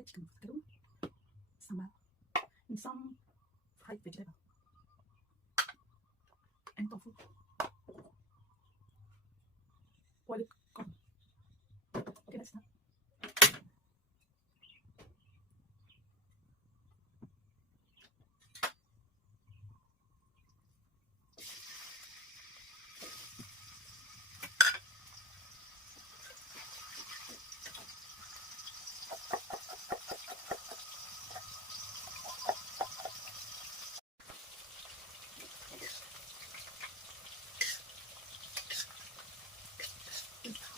fried chicken with potato, sambal, and some fried vegetable, and tofu, boiled corn. Okay, let's start.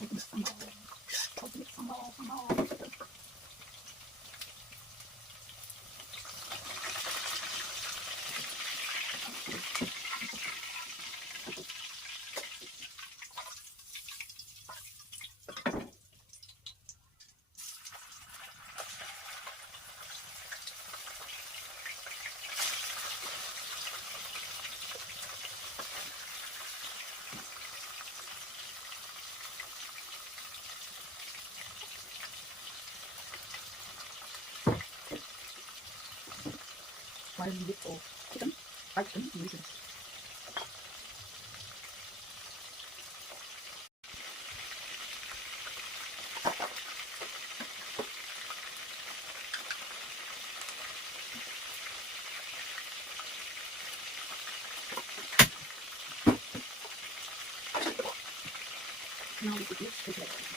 Open the sambal. Open it, sambal. Fried meat or chicken, fried chicken, delicious. Now we put this together.